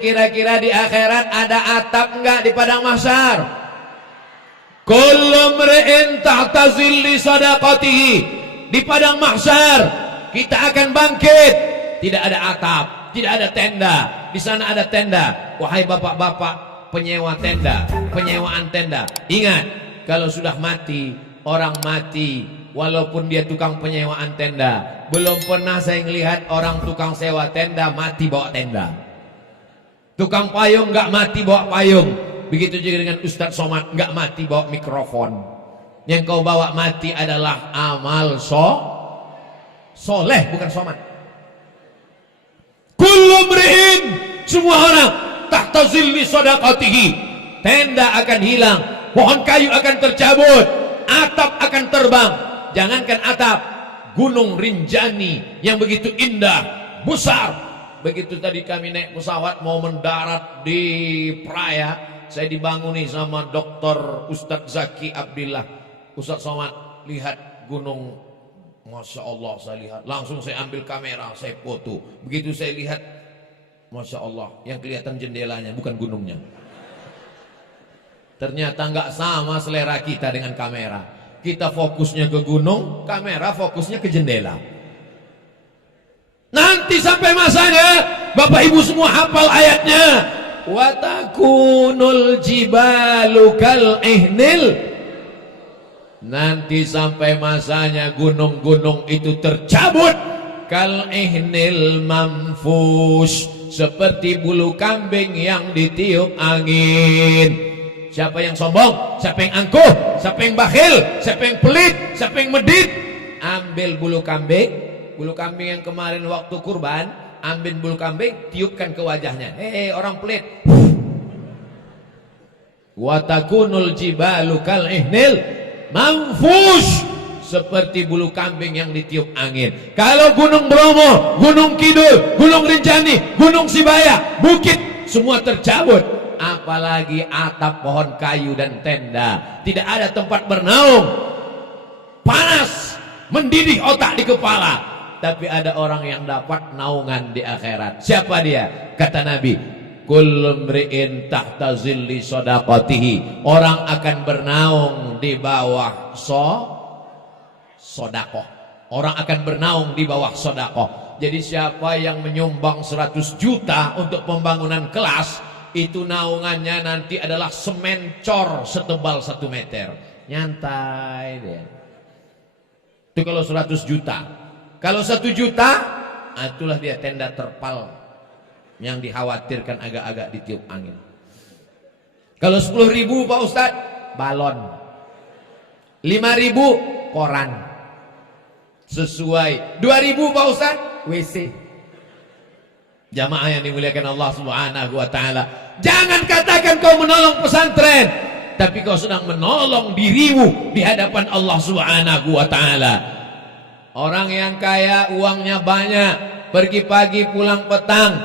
Kira-kira di akhirat ada atap enggak di padang mahsyar? Kullu mri'in tahta zilli sadaqatihi. Di padang mahsyar kita akan bangkit. Tidak ada atap, tidak ada tenda. Di sana ada tenda. Wahai bapak-bapak penyewa tenda, penyewaan tenda. Ingat, kalau sudah mati, orang mati, walaupun dia tukang penyewaan tenda, belum pernah saya melihat orang tukang sewa tenda mati bawa tenda. Tukang payung nggak mati bawa payung. Begitu juga dengan Ustadz Somad nggak mati bawa mikrofon. Yang kau bawa mati adalah amal soleh, bukan somad. Kullu mri'in, semua orang tahta zilli sadaqatihi. Tenda akan hilang, pohon kayu akan tercabut, atap akan terbang. Jangankan atap, Gunung Rinjani yang begitu indah, besar. Begitu tadi kami naik pesawat mau mendarat di Praia, saya dibanguni sama Dr. Ustadz Zaki Abdillah. Ustadz Somad, lihat gunung. Masya Allah, saya lihat. Langsung saya ambil kamera, saya foto. Begitu saya lihat, Masya Allah, yang kelihatan jendelanya bukan gunungnya. Ternyata nggak sama selera kita dengan kamera. Kita fokusnya ke gunung, kamera fokusnya ke jendela. Nanti sampai masanya, Bapak Ibu semua hafal ayatnya. Wa takunul jibalu kal ihnil. Nanti sampai masanya gunung-gunung itu tercabut kal ihnil manfush, seperti bulu kambing yang ditiup angin. Siapa yang sombong? Siapa yang angkuh? Siapa yang bakhil? Siapa yang pelit? Siapa yang medit? Ambil bulu kambing. Bulu kambing yang kemarin waktu kurban, ambil bulu kambing, tiupkan ke wajahnya. Hei orang pelit. Wa takunul jibalu kal ihnil manfush, seperti bulu kambing yang ditiup angin. Kalau Gunung Bromo, Gunung Kidul, Gunung Rinjani, Gunung Sibaya, bukit semua tercabut, apalagi atap pohon kayu dan tenda. Tidak ada tempat bernaung. Panas, mendidih otak di kepala. Tapi ada orang yang dapat naungan di akhirat. Siapa dia? Kata Nabi, kullu mri'in tahta zilli sadaqatihi. Orang akan bernaung di bawah sodakoh. Orang akan bernaung di bawah sodakoh. Jadi siapa yang menyumbang 100 juta untuk pembangunan kelas, itu naungannya nanti adalah semen cor setebal 1 meter. Nyantai dia. Itu kalau 100 juta. Kalau 1 juta, itulah dia tenda terpal yang dikhawatirkan agak-agak ditiup angin. Kalau 10.000 Pak Ustadz, balon. 5.000 koran. Sesuai. 2.000 Pak Ustadz, WC. Jamaah yang dimuliakan Allah Subhanahu wa taala. Jangan katakan kau menolong pesantren, tapi kau sedang menolong dirimu di hadapan Allah Subhanahu wa taala. Orang yang kaya uangnya banyak, pergi pagi pulang petang,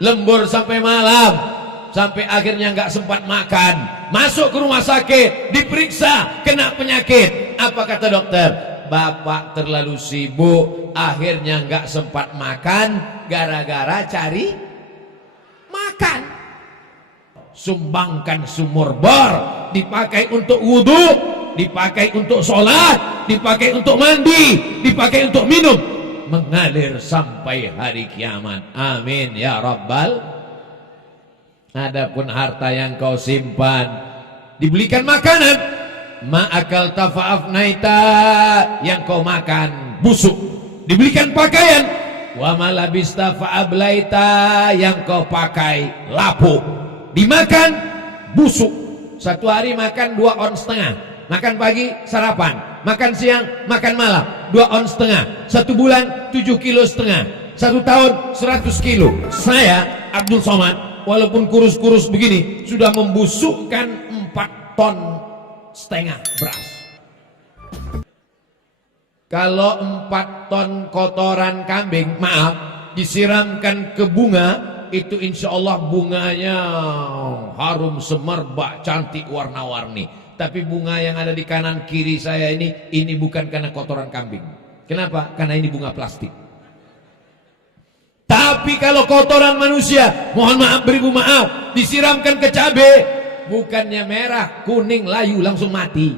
lembur sampai malam, sampai akhirnya nggak sempat makan. Masuk ke rumah sakit, diperiksa, kena penyakit. Apa kata dokter? Bapak terlalu sibuk, akhirnya nggak sempat makan gara-gara cari makan. Sumbangkan sumur bor, dipakai untuk wudhu, dipakai untuk sholat, dipakai untuk mandi, dipakai untuk minum, mengalir sampai hari kiamat. Amin ya rabbal. Adapun harta yang kau simpan, dibelikan makanan, ma'akal tafa'afnaita, yang kau makan busuk. Dibelikan pakaian, wa malabista fa'ablaita, yang kau pakai lapuk. Dimakan busuk. 1 hari makan 2 ons setengah. Makan pagi sarapan, makan siang, makan malam, 2 ons setengah. 1 bulan 7,5 kilo. 1 tahun 100 kilo. Saya Abdul Somad, walaupun kurus-kurus begini, sudah membusukkan 4,5 ton beras. Kalau 4 ton kotoran kambing, maaf, disiramkan ke bunga, itu insya Allah bunganya harum semerbak, cantik, warna-warni. Tapi bunga yang ada di kanan kiri saya ini bukan karena kotoran kambing. Kenapa? Karena ini bunga plastik. Tapi kalau kotoran manusia, mohon maaf beribu maaf, disiramkan ke cabai, bukannya merah, kuning, layu, langsung mati.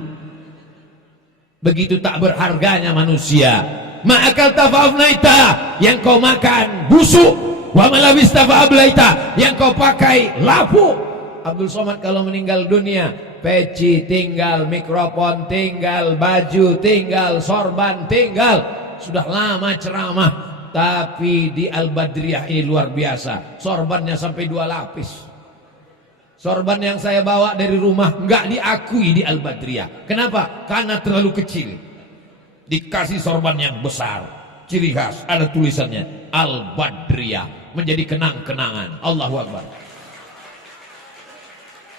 Begitu tak berharganya manusia. Ma'akal tafa'afnaita, yang kau makan busuk. Wa malabista fa'ablaita, yang kau pakai lapuk. Abdul Somad kalau meninggal dunia, peci tinggal, mikrofon tinggal, baju tinggal, sorban tinggal. Sudah lama ceramah, tapi di Al-Badriyah ini luar biasa. Sorbannya sampai 2 lapis. Sorban yang saya bawa dari rumah nggak diakui di Al-Badriyah. Kenapa? Karena terlalu kecil. Dikasih sorban yang besar. Ciri khas ada tulisannya Al-Badriyah, menjadi kenang-kenangan. Allahu Akbar.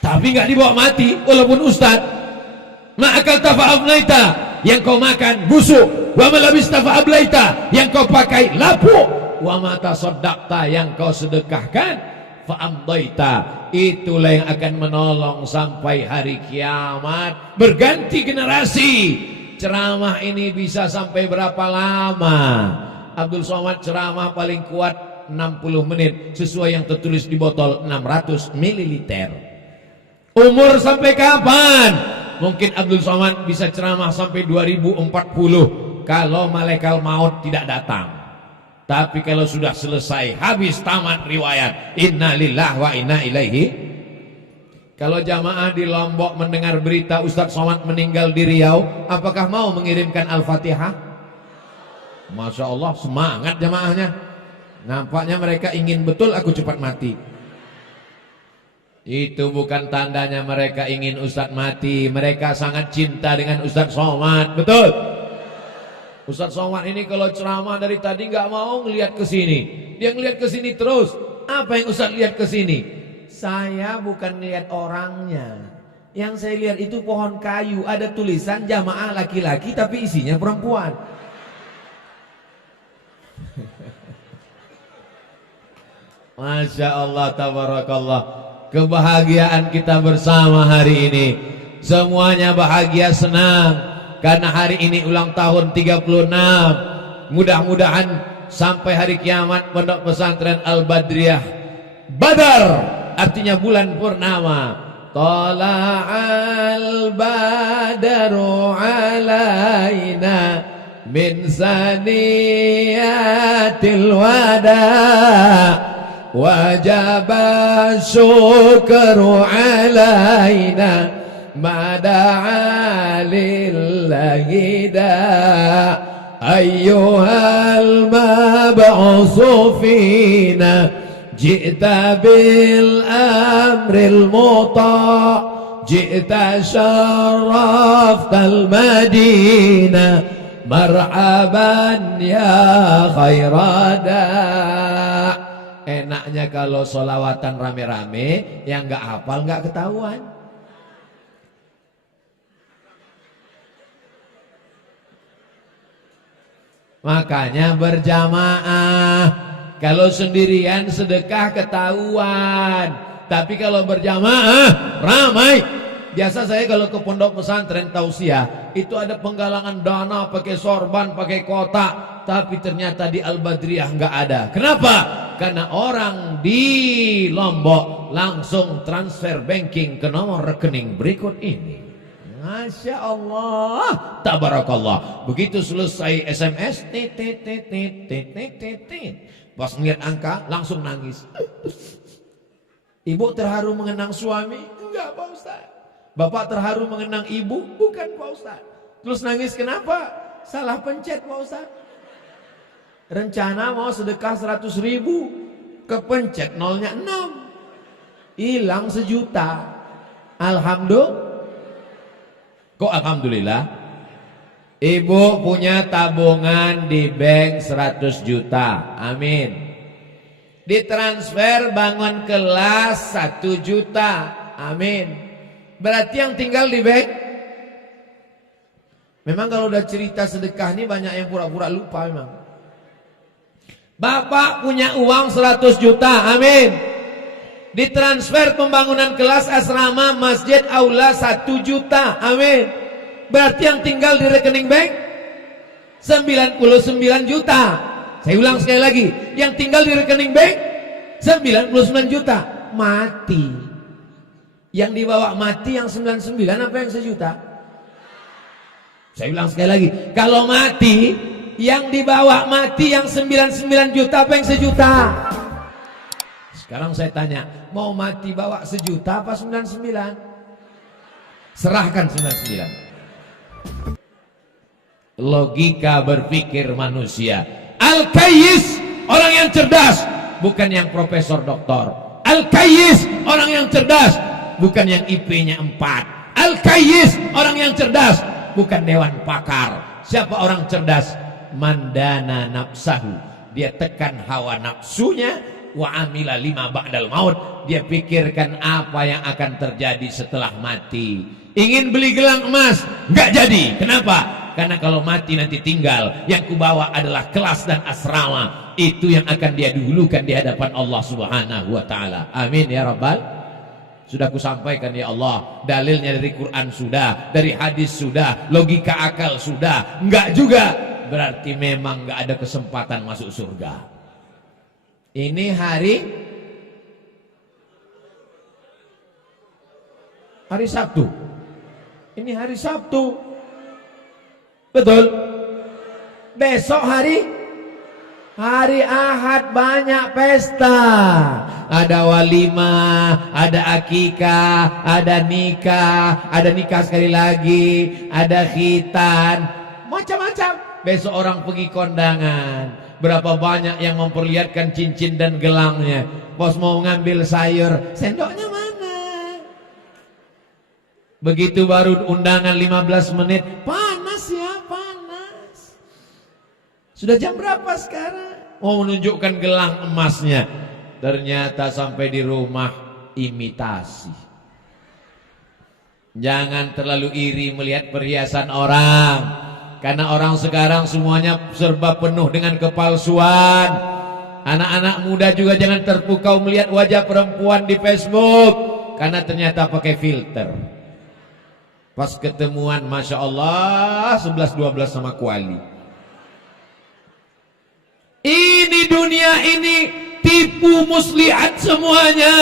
Tapi nggak dibawa mati, walaupun ustaz. Ma'akal tafa'afnaita, yang kau makan busuk. Wa malabista fa'ablaita, yang kau pakai lapuk. Wa mata soddaqta, yang kau sedekahkan, fa'amdaita, itulah yang akan menolong sampai hari kiamat. Berganti generasi. Ceramah ini bisa sampai berapa lama? Abdul Somad ceramah paling kuat 60 menit, sesuai yang tertulis di botol 600 ml. Umur sampai kapan? Mungkin Abdul Somad bisa ceramah sampai 2040 kalau malaikat maut tidak datang. Tapi kalau sudah selesai, habis tamat riwayat, inna lillahi wa inna ilaihi. Kalau jamaah di Lombok mendengar berita Ustadz Somad meninggal di Riau, apakah mau mengirimkan Al-Fatihah? Masya Allah, semangat jamaahnya. Nampaknya mereka ingin betul aku cepat mati. Itu bukan tandanya mereka ingin Ustadz mati. Mereka sangat cinta dengan Ustadz Somad. Betul? Ustadz Somad ini kalau ceramah dari tadi nggak mau ngelihat ke sini. Dia ngelihat ke sini terus. Apa yang Ustadz lihat ke sini? Saya bukan lihat orangnya. Yang saya lihat itu pohon kayu. Ada tulisan jamaah laki-laki tapi isinya perempuan. Masya Allah, tabarakallah. Kebahagiaan kita bersama hari ini. Semuanya bahagia, senang, karena hari ini ulang tahun 36. Mudah-mudahan sampai hari kiamat Pondok Pesantren Al-Badriyah, Badar artinya bulan purnama. Tala'al badaru alaina min saniyatil wada' wajib syukru alaina mada'a lillahi da ayyuhal mab'usu fina ji'ta bil amril muta' ji'ta syarraftal madina marhaban ya khairada. Enaknya kalau solawatan rame-rame, yang gak hafal gak ketahuan. Makanya berjamaah. Kalau sendirian sedekah ketahuan. Tapi kalau berjamaah ramai. Biasa saya kalau ke pondok pesantren tausiah, itu ada penggalangan dana pakai sorban, pakai kotak. Tapi ternyata di Al-Badriyah nggak ada. Kenapa? Karena orang di Lombok langsung transfer banking ke nomor rekening berikut ini. Masya Allah, tabarakallah. Begitu selesai SMS, pas ngeliat angka langsung nangis. Ibu terharu mengenang suami? Enggak Pak Ustaz. Bapak terharu mengenang ibu? Bukan Pak Ustaz. Terus nangis kenapa? Salah pencet Pak Ustaz. Rencana mau sedekah 100.000, kepencet nolnya 6, hilang 1 juta. Alhamdulillah. Kok alhamdulillah? Ibu punya tabungan di bank 100 juta. Amin. Ditransfer bangun kelas 1 juta. Amin. Berarti yang tinggal di bank. Memang kalau udah cerita sedekah ini banyak yang pura-pura lupa memang. Bapak punya uang 100 juta, amin. Ditransfer pembangunan kelas asrama, masjid, aula 1 juta, amin. Berarti yang tinggal di rekening bank 99 juta. Saya ulang sekali lagi, yang tinggal di rekening bank 99 juta mati. Yang dibawa mati yang 99 apa yang 1 juta? Saya ulang sekali lagi, kalau mati yang dibawa mati yang 99 juta apa yang 1 juta? Sekarang saya tanya, mau mati bawa 1 juta apa 99? Serahkan 99. Logika berpikir manusia. Al-Kayyis, orang yang cerdas, bukan yang profesor doktor. Al-Kayyis, orang yang cerdas, bukan yang IP-nya 4. Al-Kayyis, orang yang cerdas, bukan dewan pakar. Siapa orang cerdas? Mandana nafsahu, dia tekan hawa nafsunya. Wa amila lima ba'dal maut, dia pikirkan apa yang akan terjadi setelah mati. Ingin beli gelang emas, nggak jadi. Kenapa? Karena kalau mati nanti tinggal, yang kubawa adalah kelas dan asrama. Itu yang akan dia dahulukan di hadapan Allah Subhanahu wa taala. Amin ya rabbal. Sudah kusampaikan ya Allah, dalilnya dari Quran sudah, dari hadis sudah, logika akal sudah. Enggak juga, berarti memang enggak ada kesempatan masuk surga. Ini hari Sabtu. Ini hari Sabtu. Betul. Besok hari Ahad, banyak pesta. Ada walimah, ada akikah, ada nikah sekali lagi, ada khitan, macam-macam. Besok orang pergi kondangan. Berapa banyak yang memperlihatkan cincin dan gelangnya. Bos mau ngambil sayur, sendoknya mana? Begitu baru undangan 15 menit, panas ya, panas. Sudah jam berapa sekarang? Mau menunjukkan gelang emasnya. Ternyata sampai di rumah imitasi. Jangan terlalu iri melihat perhiasan orang. Karena orang sekarang semuanya serba penuh dengan kepalsuan. Anak-anak muda juga jangan terpukau melihat wajah perempuan di Facebook. Karena ternyata pakai filter. Pas ketemuan, Masya Allah, 11-12 sama kuali. Ini dunia ini tipu muslihat semuanya.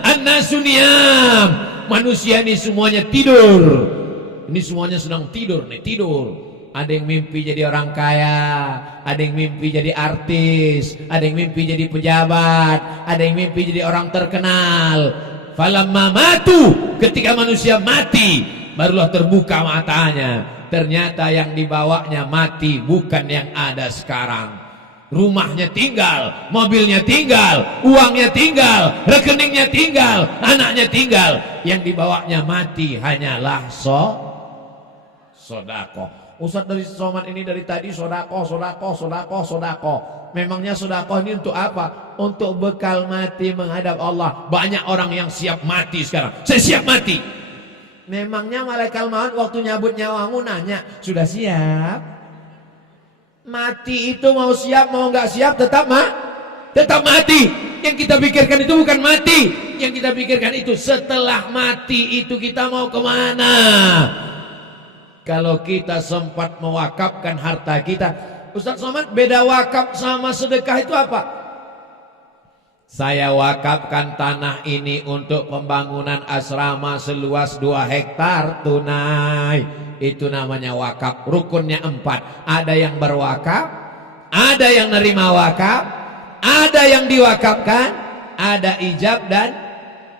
An-nasuniyam. Manusia ini semuanya tidur. Ini semuanya sedang tidur nih, tidur. Ada yang mimpi jadi orang kaya, ada yang mimpi jadi artis, ada yang mimpi jadi pejabat, ada yang mimpi jadi orang terkenal. Falamma matu, ketika manusia mati, barulah terbuka matanya. Ternyata yang dibawanya mati, bukan yang ada sekarang. Rumahnya tinggal, mobilnya tinggal, uangnya tinggal, rekeningnya tinggal, anaknya tinggal. Yang dibawanya mati hanyalah sodako. Ustaz dari Somad ini dari tadi sodako. Memangnya sodako ini untuk apa? Untuk bekal mati menghadap Allah. Banyak orang yang siap mati sekarang. Saya siap mati. Memangnya malaikat maut waktu nyabut nyawamu nanya, sudah siap? Mati itu mau siap mau nggak siap tetap mati. Yang kita pikirkan itu bukan mati. Yang kita pikirkan itu setelah mati itu kita mau kemana? Kalau kita sempat mewakafkan harta kita, Ustaz Somad, beda wakaf sama sedekah itu apa? Saya wakafkan tanah ini untuk pembangunan asrama seluas 2 hektar tunai. Itu namanya wakaf. Rukunnya 4. Ada yang berwakaf, ada yang nerima wakaf, ada yang diwakafkan, ada ijab dan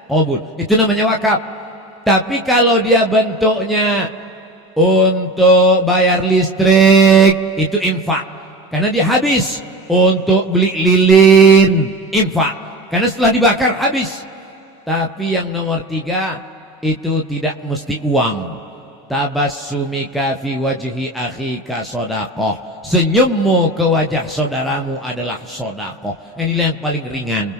qabul. Itu namanya wakaf. Tapi kalau dia bentuknya untuk bayar listrik, itu infak. Karena dia habis. Untuk beli lilin, infak. Karena setelah dibakar habis. Tapi yang nomor 3 itu tidak mesti uang. Tabassumika fi wajhi akhika sodakoh. Senyummu ke wajah saudaramu adalah sodakoh. Inilah yang paling ringan.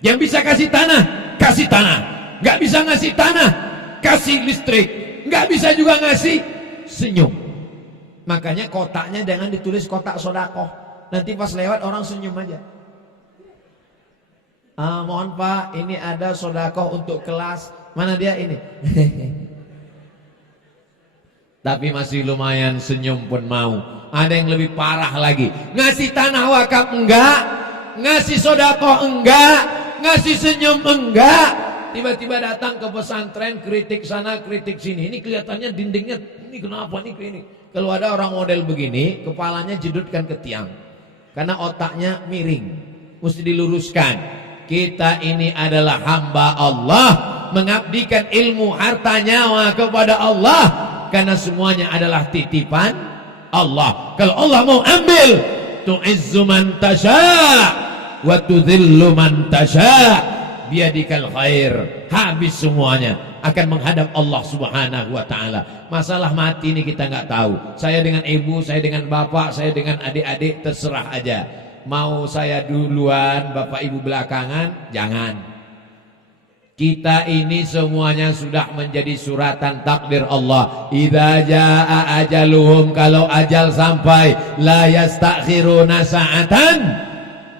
Yang bisa kasih tanah, kasih tanah. Gak bisa ngasih tanah, kasih listrik. Gak bisa juga ngasih senyum. Makanya kotaknya jangan ditulis kotak sodakoh. Nanti pas lewat orang senyum aja. Mohon Pak, ini ada sodakoh untuk kelas. Mana dia ini? Tapi masih lumayan senyum pun mau. Ada yang lebih parah lagi. Ngasih tanah wakaf enggak, ngasih sedekah enggak, ngasih senyum enggak. Tiba-tiba datang ke pesantren, kritik sana, kritik sini. Ini kelihatannya dindingnya, ini kenapa nih ini? Kalau ada orang model begini, kepalanya jedutkan ke tiang. Karena otaknya miring, mesti diluruskan. Kita ini adalah hamba Allah, mengabdikan ilmu harta nyawa kepada Allah, karena semuanya adalah titipan Allah. Kalau Allah mau ambil, tu'izzu man tasha' wa tudhillu man tasha', biadikal khair. Habis semuanya, akan menghadap Allah Subhanahu wa ta'ala. Masalah mati ini kita nggak tahu. Saya dengan ibu, saya dengan bapak, saya dengan adik-adik, terserah aja. Mau saya duluan, bapak ibu belakangan, jangan. Kita ini semuanya sudah menjadi suratan takdir Allah. Idza jaa ajaluhum, kalau ajal sampai, la yastakhiruna sa'atan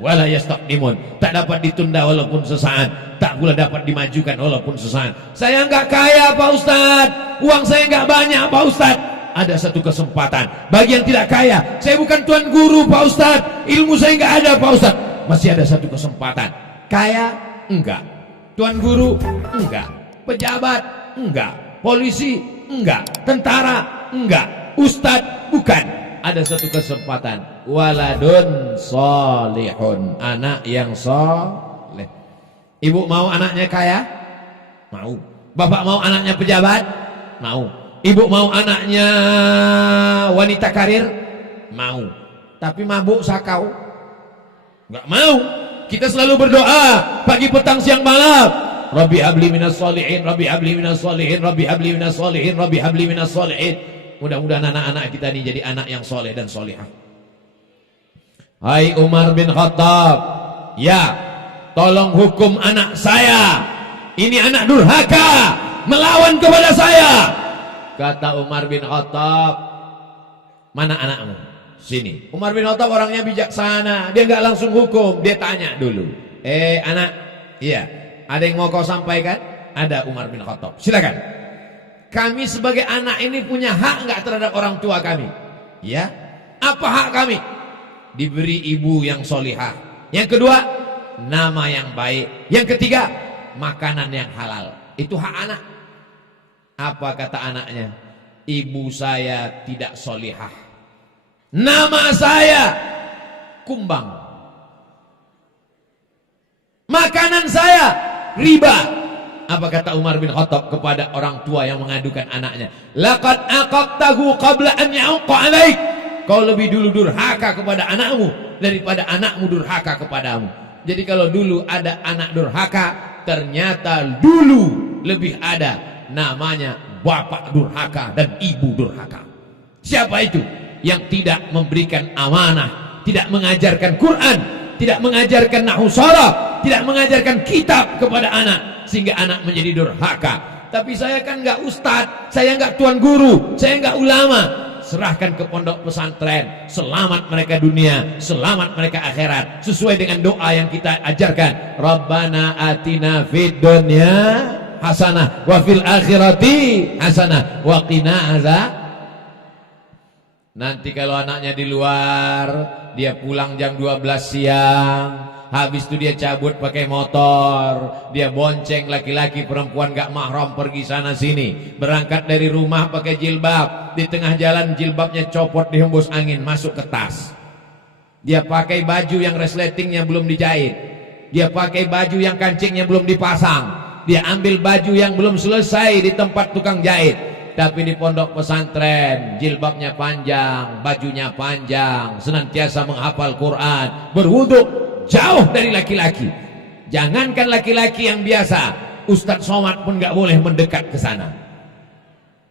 wala yastaqdimun. Tak dapat ditunda walaupun sesaat, tak pula dapat dimajukan walaupun sesaat. Saya enggak kaya Pak Ustaz, uang saya enggak banyak Pak Ustaz. Ada satu kesempatan bagi yang tidak kaya. Saya bukan tuan guru Pak Ustaz, ilmu saya enggak ada Pak Ustaz. Masih ada satu kesempatan. Kaya enggak, tuan guru enggak, pejabat enggak, polisi enggak, tentara enggak, ustaz bukan. Ada satu kesempatan, waladun solihun, anak yang soleh. Ibu mau anaknya kaya? Mau. Bapak mau anaknya pejabat? Mau. Ibu mau anaknya wanita karir? Mau. Tapi mabuk sakau? Enggak mau. Kita selalu berdoa pagi, petang, siang, malam. Rabbi habli minas sholihin, Rabbi habli minas sholihin, Rabbi habli minas sholihin, Rabbi habli minas sholihin. Mudah-mudahan anak-anak kita ini jadi anak yang soleh dan solihah. Hai Umar bin Khattab, ya, tolong hukum anak saya. Ini anak durhaka, melawan kepada saya. Kata Umar bin Khattab, mana anakmu? Sini. Umar bin Khattab orangnya bijaksana, dia nggak langsung hukum, dia tanya dulu. Anak, iya, ada yang mau kau sampaikan? Ada Umar bin Khattab, silakan. Kami sebagai anak ini punya hak nggak terhadap orang tua kami? Ya. Apa hak kami? Diberi ibu yang solihah. Yang kedua, nama yang baik. Yang ketiga, makanan yang halal. Itu hak anak. Apa kata anaknya? Ibu saya tidak solihah, nama saya kumbang, makanan saya riba. Apa kata Umar bin Khattab kepada orang tua yang mengadukan anaknya? Laqad aqaqtahu qabla an ya'uqa 'alaik. Kau lebih dulu durhaka kepada anakmu daripada anakmu durhaka kepadamu. Jadi kalau dulu ada anak durhaka, ternyata dulu lebih ada namanya bapak durhaka dan ibu durhaka. Siapa itu? Yang tidak memberikan amanah, tidak mengajarkan Quran, tidak mengajarkan nahwu sharaf, tidak mengajarkan kitab kepada anak, sehingga anak menjadi durhaka. Tapi saya kan nggak ustadz, saya nggak tuan guru, saya nggak ulama. Serahkan ke pondok pesantren, selamat mereka dunia, selamat mereka akhirat, sesuai dengan doa yang kita ajarkan. Rabbana atina fid dunya hasanah wa fil akhirati hasanah wa qina azab. Nanti kalau anaknya di luar, dia pulang jam 12 siang, habis itu dia cabut pakai motor, dia bonceng laki-laki perempuan gak mahram pergi sana sini, berangkat dari rumah pakai jilbab, di tengah jalan jilbabnya copot dihembus angin masuk ke tas. Dia pakai baju yang resletingnya belum dijahit, dia pakai baju yang kancingnya belum dipasang, dia ambil baju yang belum selesai di tempat tukang jahit. Tapi di pondok pesantren jilbabnya panjang, bajunya panjang, senantiasa menghafal Quran, berwudu, jauh dari laki-laki. Jangankan laki-laki yang biasa, Ustadz Somad pun gak boleh mendekat ke sana.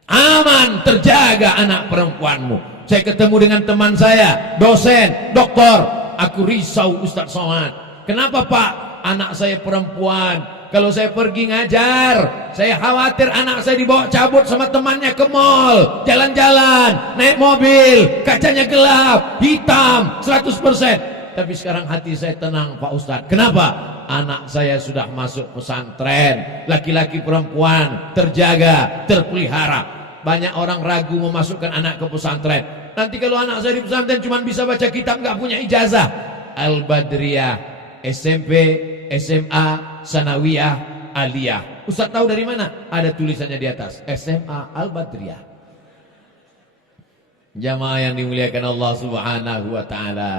Aman, terjaga anak perempuanmu. Saya ketemu dengan teman saya, dosen, doktor, aku risau Ustadz Somad. Kenapa Pak? Anak saya perempuan. Kalau saya pergi ngajar, saya khawatir anak saya dibawa cabut sama temannya ke mall, jalan-jalan, naik mobil, kacanya gelap, hitam, 100%. Tapi sekarang hati saya tenang Pak Ustadz. Kenapa? Anak saya sudah masuk pesantren, laki-laki perempuan, terjaga, terpelihara. Banyak orang ragu memasukkan anak ke pesantren. Nanti kalau anak saya di pesantren cuma bisa baca kitab, nggak punya ijazah. Al-Badriyah, SMP, SMA, Sanawiyah, Aliyah. Ustaz tahu dari mana? Ada tulisannya di atas, SMA Al-Badriyah. Jamaah yang dimuliakan Allah Subhanahu wa taala.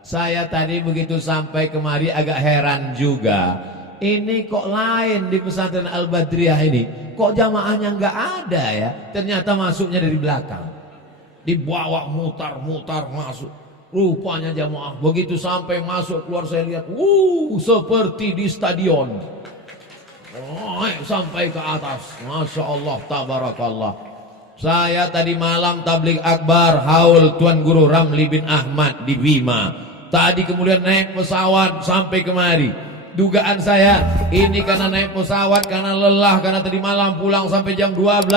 Saya tadi begitu sampai kemari agak heran juga. Ini kok lain di pesantren Al-Badriyah ini? Kok jamaahnya nggak ada ya? Ternyata masuknya dari belakang. Dibawa mutar-mutar masuk. Rupanya jamaah begitu sampai masuk keluar saya lihat, seperti di stadion. Sampai ke atas. Masya Allah, tabarakallah. Saya tadi malam tabligh akbar haul Tuan Guru Ramli bin Ahmad di Bima. Tadi kemudian naik pesawat sampai kemari. Dugaan saya ini karena naik pesawat, karena lelah, karena tadi malam pulang sampai jam 12,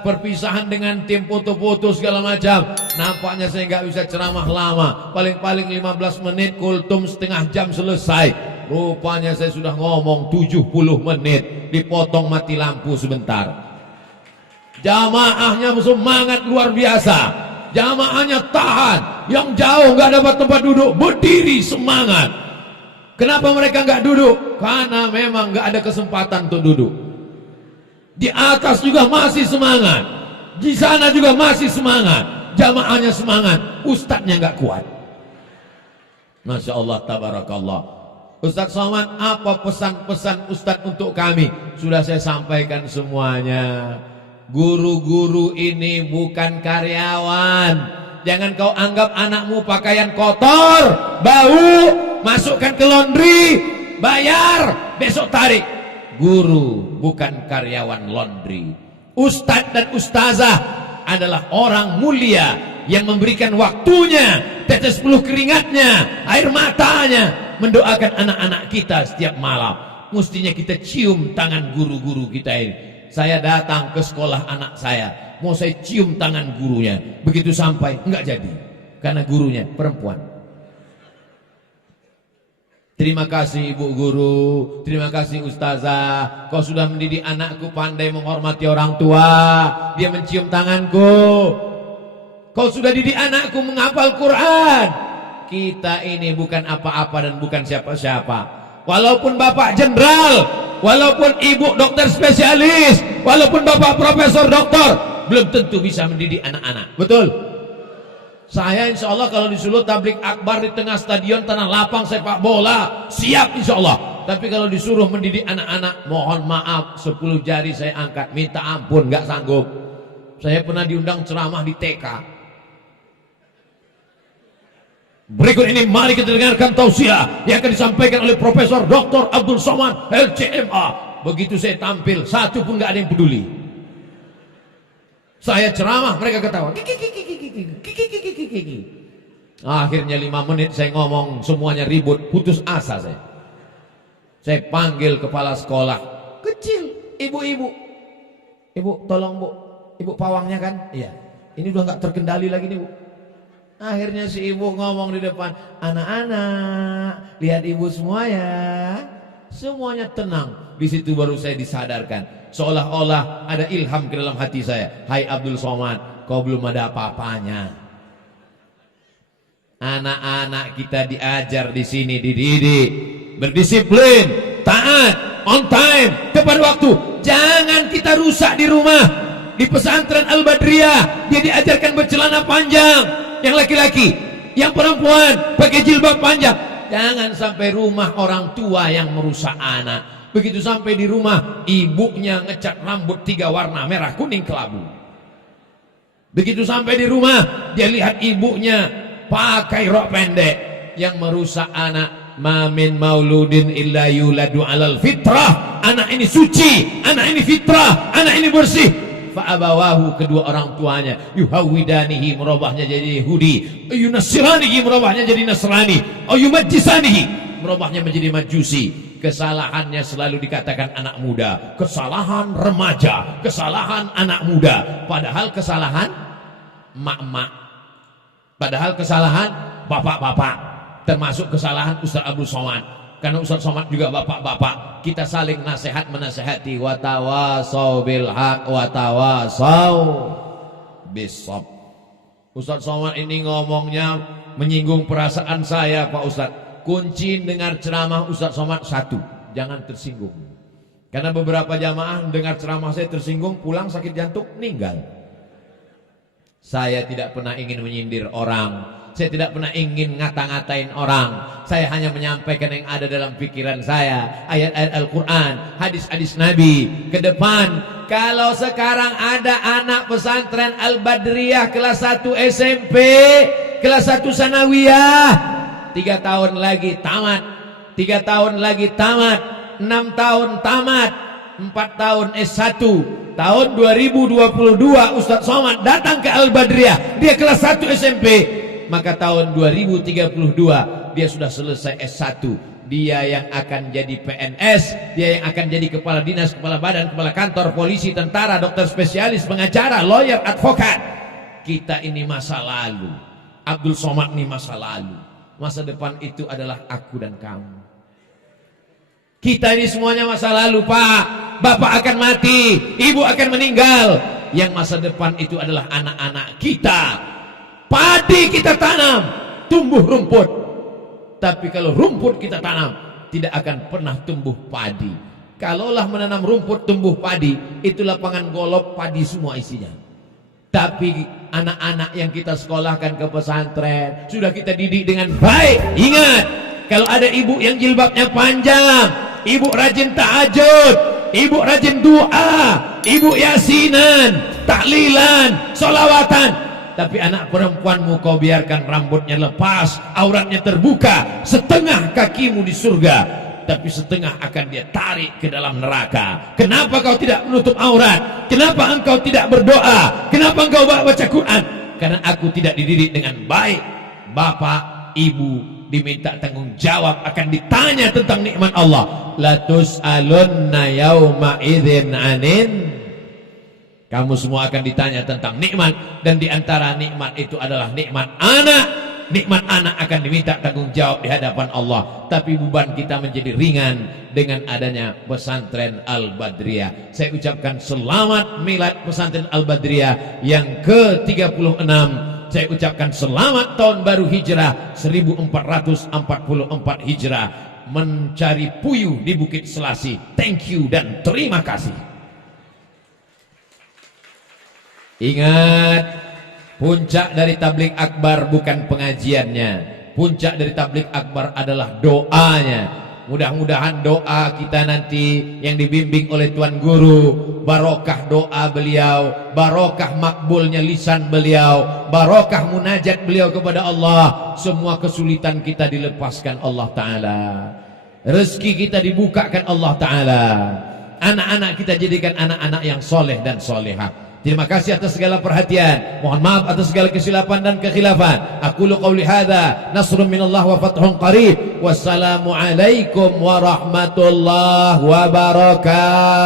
perpisahan dengan tim foto-foto segala macam. Nampaknya saya nggak bisa ceramah lama, paling-paling 15 menit, kultum setengah jam selesai. Rupanya saya sudah ngomong 70 menit, dipotong mati lampu sebentar. Jamaahnya semangat luar biasa, jamaahnya tahan, yang jauh nggak dapat tempat duduk berdiri semangat. Kenapa mereka nggak duduk? Karena memang nggak ada kesempatan untuk duduk. Di atas juga masih semangat, di sana juga masih semangat, jamaahnya semangat, ustadznya nggak kuat. Masya Allah, tabarakallah. Ustadz Somad, apa pesan-pesan Ustadz untuk kami? Sudah saya sampaikan semuanya. Guru-guru ini bukan karyawan. Jangan kau anggap anakmu pakaian kotor, bau, masukkan ke laundry, bayar, besok tarik. Guru bukan karyawan laundry. Ustadz dan ustazah adalah orang mulia yang memberikan waktunya, tetes peluh keringatnya, air matanya, mendoakan anak-anak kita setiap malam. Mestinya kita cium tangan guru-guru kita ini. Saya datang ke sekolah anak saya, mau saya cium tangan gurunya. Begitu sampai, enggak jadi, karena gurunya perempuan. Terima kasih ibu guru, terima kasih ustazah, kau sudah mendidik anakku pandai menghormati orang tua. Dia mencium tanganku. Kau sudah didik anakku menghafal Quran. Kita ini bukan apa-apa dan bukan siapa-siapa. Walaupun bapak jenderal, walaupun ibu dokter spesialis, walaupun bapak profesor doktor, belum tentu bisa mendidik anak-anak. Betul? Saya insya Allah kalau disuruh tabligh akbar di tengah stadion tanah lapang sepak bola, siap insya Allah. Tapi kalau disuruh mendidik anak-anak, mohon maaf, 10 jari saya angkat, minta ampun, gak sanggup. Saya pernah diundang ceramah di TK. Berikut ini mari kita dengarkan tausiah yang akan disampaikan oleh Profesor Dr. Abdul Somad LCMA. Begitu saya tampil, satu pun gak ada yang peduli. Saya ceramah, mereka ketawa. Akhirnya 5 menit saya ngomong, semuanya ribut, putus asa saya. Saya panggil kepala sekolah kecil, ibu-ibu. Ibu, tolong bu, ibu pawangnya kan? Iya. Ini udah gak terkendali lagi nih bu. Akhirnya si ibu ngomong di depan, anak-anak, lihat ibu semua ya. Semuanya tenang. Di situ baru saya disadarkan. Seolah-olah ada ilham ke dalam hati saya. Hai Abdul Somad, kau belum ada apa-apanya. Anak-anak kita diajar di sini, dididik, berdisiplin, taat, on time, tepat waktu. Jangan kita rusak di rumah. Di pesantren Al-Badriyah dia diajarkan bercelana panjang. Yang laki-laki, yang perempuan pakai jilbab panjang. Jangan sampai rumah orang tua yang merusak anak. Begitu sampai di rumah, ibunya ngecat rambut 3 warna, merah, kuning, kelabu. Begitu sampai di rumah, dia lihat ibunya pakai rok pendek, yang merusak anak. Ma min mauludin illa yuladu alal fitrah. Anak ini suci, anak ini fitrah, anak ini bersih. Fa'abawahu, kedua orang tuanya, yuhawidanihi, merubahnya jadi Yahudi, yunasiranihi, merubahnya jadi Nasrani, yumajjisanihi, merubahnya menjadi Majusi. Kesalahannya selalu dikatakan anak muda, kesalahan remaja, kesalahan anak muda, padahal kesalahan mak-mak, padahal kesalahan bapak-bapak, termasuk kesalahan Ustaz Abdul Somad. Karena Ustaz Somad juga bapak-bapak. Kita saling nasihat menasihati. Watawasau bil haq watawasau bisab. Ustadz Somad ini ngomongnya menyinggung perasaan saya Pak Ustadz. Kunci dengar ceramah Ustadz Somad satu, jangan tersinggung. Karena beberapa jamaah dengar ceramah saya tersinggung, pulang sakit jantung, meninggal. Saya tidak pernah ingin menyindir orang, saya tidak pernah ingin ngata-ngatain orang. Saya hanya menyampaikan yang ada dalam pikiran saya, ayat-ayat Al-Quran, hadis-hadis Nabi. Ke depan, kalau sekarang ada anak pesantren Al-Badriyah kelas 1 SMP, kelas 1 Sanawiyah, 3 tahun lagi tamat, 3 tahun lagi tamat, 6 tahun tamat, 4 tahun S1. Tahun 2022 Ustadz Somad datang ke Al-Badriyah, dia kelas 1 SMP. Maka tahun 2032 dia sudah selesai S1. Dia yang akan jadi PNS, dia yang akan jadi kepala dinas, kepala badan, kepala kantor, polisi, tentara, dokter spesialis, pengacara, lawyer, advokat. Kita ini masa lalu, Abdul Somad ini masa lalu. Masa depan itu adalah aku dan kamu. Kita ini semuanya masa lalu Pak. Bapak akan mati, ibu akan meninggal. Yang masa depan itu adalah anak-anak kita. Padi kita tanam, tumbuh rumput. Tapi kalau rumput kita tanam, tidak akan pernah tumbuh padi. Kalaulah menanam rumput tumbuh padi, itu lapangan golf padi semua isinya. Tapi anak-anak yang kita sekolahkan ke pesantren, sudah kita didik dengan baik. Ingat, kalau ada ibu yang jilbabnya panjang, ibu rajin tahajud, ibu rajin doa, ibu yasinan, tahlilan, solawatan. Tapi anak perempuanmu kau biarkan rambutnya lepas, auratnya terbuka, setengah kakimu di surga, tapi setengah akan dia tarik ke dalam neraka. Kenapa kau tidak menutup aurat? Kenapa engkau tidak berdoa? Kenapa engkau baca Quran? Karena aku tidak dididik dengan baik. Bapak, ibu diminta tanggung jawab, akan ditanya tentang nikmat Allah. La tus'alunna yauma idzin anin. Kamu semua akan ditanya tentang nikmat, dan diantara nikmat itu adalah nikmat anak. Nikmat anak akan diminta tanggung jawab di hadapan Allah. Tapi beban kita menjadi ringan dengan adanya pesantren Al-Badriyah. Saya ucapkan selamat milad pesantren Al-Badriyah yang ke-36. Saya ucapkan selamat tahun baru Hijrah 1444 Hijrah, mencari puyuh di Bukit Selasi. Thank you dan terima kasih. Ingat, puncak dari tabligh akbar bukan pengajiannya. Puncak dari tabligh akbar adalah doanya. Mudah-mudahan doa kita nanti yang dibimbing oleh Tuan Guru, barokah doa beliau, barokah makbulnya lisan beliau, barokah munajat beliau kepada Allah. Semua kesulitan kita dilepaskan Allah Ta'ala, rezeki kita dibukakan Allah Ta'ala, anak-anak kita jadikan anak-anak yang soleh dan solehah. Terima kasih atas segala perhatian. Mohon maaf atas segala kesilapan dan kekhilafan. Aqulu qawli hadza, nasrun minallah wa fathun qarib. Wassalamu alaikum warahmatullahi wabarakatuh.